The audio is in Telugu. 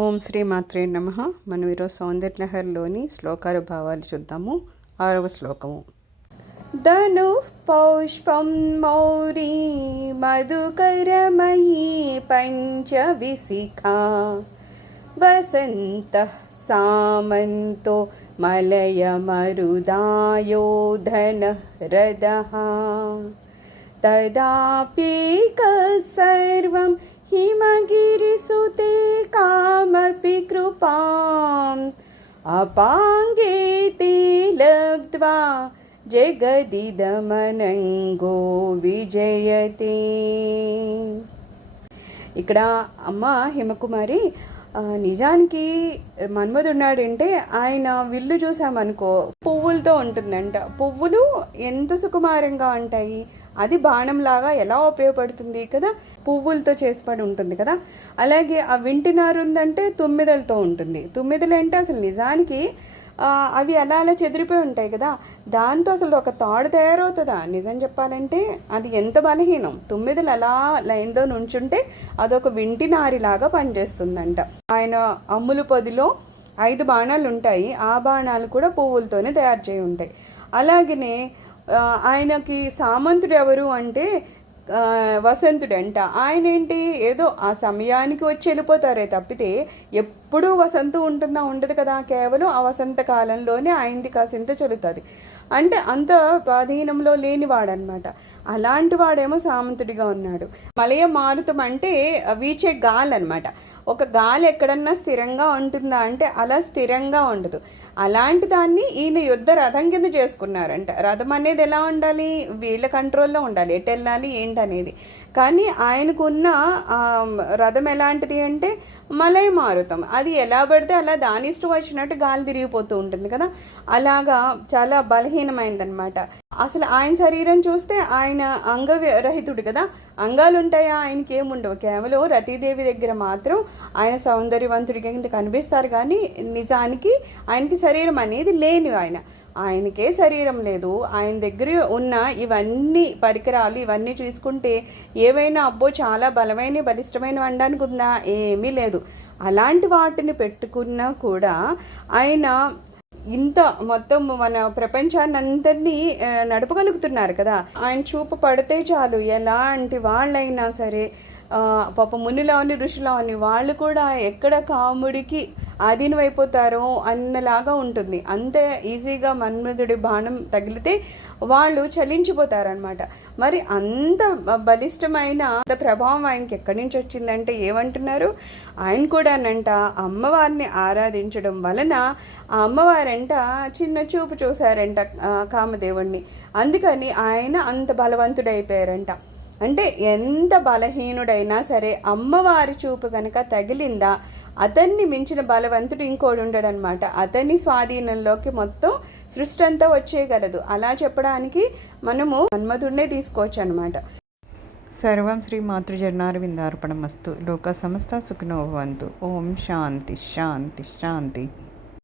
ఓం శ్రీ మాత్రే నమః. మనం ఈరోజు సౌందర్యలహరిలోని శ్లోకాల భావాలు చూద్దాము. 6వ శ్లోకము. ధను పౌష్పం మౌరీ మధుకరమయీ పంచవిశిఖా వసంత సామంతో మలయమరుదాయో ధనరదః తదాప్యేక సర్వం हिमगिरिसुते कामपि कृपाम् अपाङ्गे ते लब्ध्वा జగదిదమనంగో విజయతే. ఇక్కడ అమ్మ హిమకుమారి నిజానికి మన్మధుడున్నాడంటే ఆయన విల్లు చూసామనుకో పువ్వులతో ఉంటుందంట. పువ్వులు ఎంత సుకుమారంగా ఉంటాయి, అది బాణంలాగా ఎలా ఉపయోగపడుతుంది కదా, పువ్వులతో చేసిపడి ఉంటుంది కదా. అలాగే ఆ వింటినారు ఉందంటే తుమ్మిదలతో ఉంటుంది. తుమ్మిదలు అంటే అసలు నిజానికి అవి అలా అలా చెదిరిపోయి ఉంటాయి కదా, దాంతో అసలు ఒక తాడు తయారవుతుందా? నిజం చెప్పాలంటే అది ఎంత బలహీనం. తుమ్మిదలు అలా లైన్లో నుంచుంటే అదొక వింటినారిలాగా పనిచేస్తుందంట. ఆయన అమ్ములు పొదిలో 5 బాణాలు ఉంటాయి, ఆ బాణాలు కూడా పువ్వులతోనే తయారు చేయి ఉంటాయి. అలాగనే ఆయనకి సామంతుడు ఎవరు అంటే వసంతుడంట. ఆయన ఏంటి, ఏదో ఆ సమయానికి వచ్చి వెళ్ళిపోతారే తప్పితే ఎప్పుడూ వసంతు ఉండదు కదా. కేవలం ఆ వసంత కాలంలోనే ఆయనది కాసింత చెల్లుతుంది. అంటే అంత స్వాధీనంలో లేనివాడనమాట. అలాంటి వాడేమో సామంతుడిగా ఉన్నాడు. మలయ మారుతం అంటే వీచే గాలి అనమాట. ఒక గాలి ఎక్కడన్నా స్థిరంగా ఉంటుందా అంటే అలా స్థిరంగా ఉండదు. అలాంటి దాన్ని ఈయన యుద్ధ రథం కింద చేసుకున్నారంట. రథం అనేది ఎలా ఉండాలి, వీళ్ళ కంట్రోల్లో ఉండాలి, ఎటు వెళ్ళాలి ఏంటనేది. కానీ ఆయనకున్న రథం ఎలాంటిది అంటే మలయ మారుతం. అది ఎలా పడితే అలా దాని ఇష్టం వచ్చినట్టు గాలి తిరిగిపోతూ ఉంటుంది కదా, అలాగా చాలా బలహీనమైందనమాట. అసలు ఆయన శరీరం చూస్తే ఆయన అంగరహితుడు కదా, అంగాలు ఉంటాయా? ఆయనకి ఏముండవు. కేవలం రతీదేవి దగ్గర మాత్రం ఆయన సౌందర్యవంతుడి కింద కనిపిస్తారు, కానీ నిజానికి ఆయనకి శరీరం అనేది లేని ఆయనకే శరీరం లేదు. ఆయన దగ్గర ఉన్న ఇవన్నీ పరికరాలు ఇవన్నీ చూసుకుంటే ఏవైనా అబ్బో చాలా బలిష్టమైన అనడానికి ఉందా? ఏమీ లేదు. అలాంటి వాటిని పెట్టుకున్నా కూడా ఆయన ఇంత మొత్తం మన ప్రపంచాన్ని అందరినీ నడపగలుగుతున్నారు కదా. ఆయన చూపు పడితే చాలు ఎలాంటి వాళ్ళైనా సరే, పాప మునిలో అని ఋషులో అని వాళ్ళు కూడా ఎక్కడ కాముడికి ఆధీనమైపోతారో అన్నలాగా ఉంటుంది. అంతే ఈజీగా మన్మధుడి బాణం తగిలితే వాళ్ళు చలించిపోతారనమాట. మరి అంత బలిష్టమైన అంత ప్రభావం ఆయనకి ఎక్కడి నుంచి వచ్చిందంటే ఏమంటున్నారు, ఆయన కూడానంట అమ్మవారిని ఆరాధించడం వలన ఆ అమ్మవారంట చిన్న చూపు చూశారంట కామదేవుణ్ణి. అందుకని ఆయన అంత బలవంతుడైపోయారంట. అంటే ఎంత బలహీనుడైనా సరే అమ్మవారి చూపు కనుక తగిలిందా అతన్ని మించిన బలవంతుడు ఇంకోడు ఉండడనమాట. అతన్ని స్వాధీనంలోకి మొత్తం సృష్టి అంతా వచ్చేయగలదు. అలా చెప్పడానికి మనము మన్మధుడినే తీసుకోవచ్చు అనమాట. సర్వం శ్రీ మాతృజనారవిందార్పణమస్తు. లోక సమస్త సుఖినో భవంతు. ఓం శాంతి శాంతి శాంతి.